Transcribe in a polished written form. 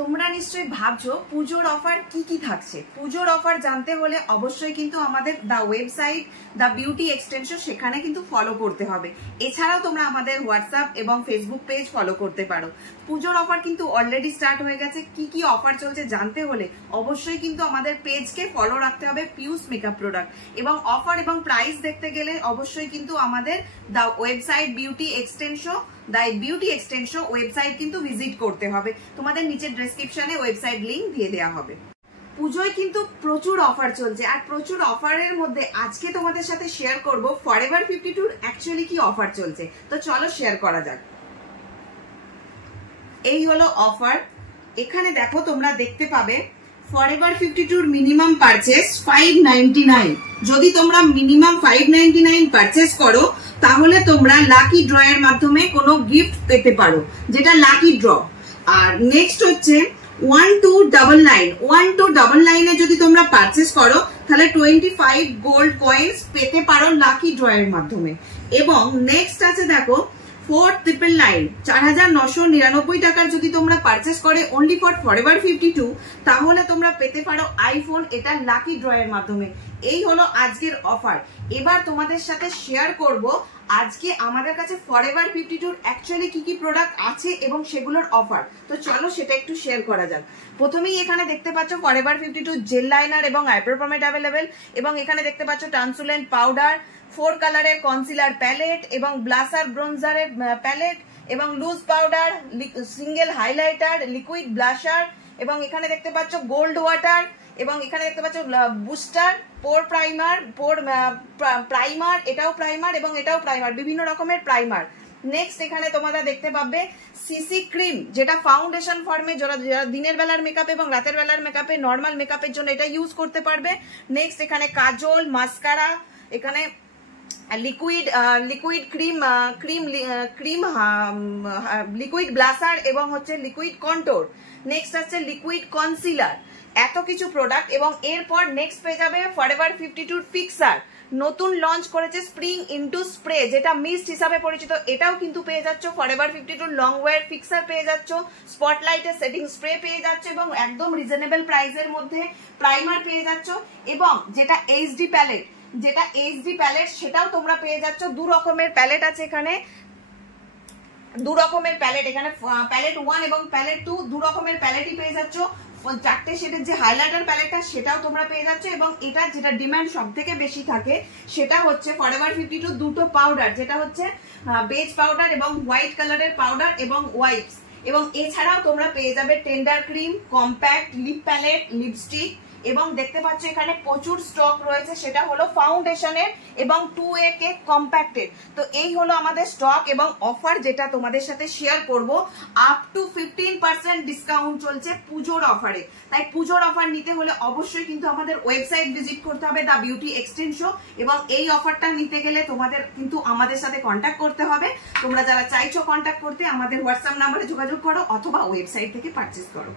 তোমরা নিশ্চয়ই ভাবছো পুজোর অফার কি কি থাকছে। পুজোর অফার জানতে হলে অবশ্যই কিন্তু আমাদের দা ওয়েবসাইট দা বিউটি এক্সটেনশন সেখানে কিন্তু ফলো করতে হবে। এছাড়াও তোমরা আমাদের হোয়াটসঅ্যাপ এবং ফেসবুক পেজ ফলো করতে পারো। পুজোর অফার কিন্তু অলরেডি স্টার্ট হয়ে গেছে। কি কি অফার চলছে জানতে হলে অবশ্যই কিন্তু আমাদের পেজকে ফলো রাখতে হবে, পিউস মেকআপ প্রোডাক্ট। এবং অফার এবং প্রাইস দেখতে গেলে অবশ্যই কিন্তু আমাদের দা ওয়েবসাইট বিউটি এক্সটেনশন ওয়েবসাইট কিন্তু ভিজিট করতে হবে। তোমাদের নিচের ডেসক্রিপশনে ওয়েবসাইট লিংক দিয়ে দেওয়া হবে। পুজোয় কিন্তু প্রচুর অফার চলছে, আর প্রচুর অফারের মধ্যে আজকে তোমাদের সাথে শেয়ার করব ফরএভার 52 অ্যাকচুয়ালি কি অফার চলছে। তো চলো শেয়ার করা যাক। এই হলো অফার। এখানে দেখো তোমরা দেখতে পাবে ফরএভার 52 মিনিমাম পারচেস 599। যদি তোমরা মিনিমাম 599 পারচেস করো তাহলে তোমরা লাকি ড্র এর মাধ্যমে কোনো গিফট পেতে পারো, যেটা লাকি ড্র। আর নেক্সট হচ্ছে 1299 এ যদি তোমরা পারচেস করো তাহলে 25 গোল্ড কয়েন্স পেতে পারো লাকি ড্র এর মাধ্যমে। এবং নেক্সট আছে দেখো 4999 টাকার যদি তোমরা পারচেস করে অনলি ফর ফরএভার 52 তাহলে তোমরা পেতে পারো আইফোন, এটা লাকি ড্র এর মাধ্যমে। এই হলো আজকের অফার। এবার তোমাদের সাথে শেয়ার করব আজকে আমাদের কাছে ফরএভার 52 অ্যাকচুয়ালি কি কি প্রোডাক্ট আছে এবং সেগুলোর অফার। তো চলো সেটা একটু শেয়ার করা যাক। প্রথমেই এখানে দেখতে পাচ্ছ ফরএভার 52 জেল লাইনার এবং আইব্রো পমেড অ্যাভেলেবেল। এবং এখানে দেখতে পাচ্ছ ট্রান্সলুসেন্ট পাউডার, 4 কালারের কনসিলার প্যালেট এবং ব্লাসার ব্রোঞ্জারের প্যালেট এবং loose powder, single highlighter, liquid blusher. এবং এখানে দেখতে পাচ্ছ গোল্ড ওয়াটার। এবং এখানে দেখতে পাচ্ছ বুস্টার, পোর প্রাইমার, এটাও প্রাইমার এবং এটাও প্রাইমার, বিভিন্ন রকমের প্রাইমার। নেক্সট এখানে তোমরা দেখতে পাবে সিসি ক্রিম, যেটা ফাউন্ডেশন ফর্মে যারা দিনের বেলার মেকআপ এবং রাতের বেলার মেকআপে নর্মাল মেকআপের জন্য এটা ইউজ করতে পারবে। নেক্সট এখানে কাজল, মাস্কারা, এখানে লিকুইড লিকুইড ব্লাসার এবং হচ্ছে লিকুইড কন্ট্যুর। নেক্সট আছে লিকুইড কনসিলার। এত কিছু প্রোডাক্ট। এবং এরপর নেক্সট পেয়ে যাবে ফরএভার 52 ফিক্সার। নতুন লঞ্চ করেছে স্প্রিং ইনটু স্প্রে, যেটা মিস্ট হিসাবে পরিচিত। এটাও কিন্তু পেয়ে যাচ্ছ ফরএভার 52 লং ওয়্যার ফিক্সার পেয়ে যাচ্ছ, স্পটলাইটের সেটিং স্প্রে পেয়ে যাচ্ছ এবং একদম রিজনেবল প্রাইসের মধ্যে প্রাইমার পেয়ে যাচ্ছ। এবং যেটা এইচডি প্যালেট সেটাও তোমরা পেয়ে যাচ্ছ। দু রকমের প্যালেট আছে এখানে, এখানে প্যালেট 1 এবং প্যালেট 2 দু রকমের প্যালেটই পেয়ে যাচ্ছ। 4টে শেডের যে হাইলাইটার প্যালেটটা সেটাও তোমরা পেয়ে যাচ্ছ। এবং এটা যেটা ডিমান্ড সব থেকে বেশি থাকে সেটা হচ্ছে ফরএভার 52 দুটো পাউডার, যেটা হচ্ছে বেজ পাউডার এবং হোয়াইট কালারের পাউডার এবং ওয়াইপস। এবং এছাড়াও তোমরা পেয়ে যাবে tender cream, compact lip palette, lipstick. এবং দেখতে পাচ্ছ এখানে প্রচুর স্টক রয়েছে, সেটা হলো ফাউন্ডেশনের এবং 2A কেক কম্প্যাক্টের। তো এই হলো আমাদের স্টক এবং অফার, যেটা তোমাদের সাথে শেয়ার করব। আপ টু 15% ডিসকাউন্ট চলছে পুজোর অফারে। তাই পুজোর অফার নিতে হলে অবশ্যই কিন্তু আমাদের ওয়েবসাইট ভিজিট করতে হবে, দা বিউটি এক্সটেনশন। এবং এই অফারটা নিতে গেলে তোমাদের কিন্তু আমাদের সাথে কন্ট্যাক্ট করতে হবে। তোমরা যারা চাইছো কন্ট্যাক্ট করতে আমাদের হোয়াটসঅ্যাপ নাম্বারে যোগাযোগ করো অথবা ওয়েবসাইট থেকে পারচেজ করো।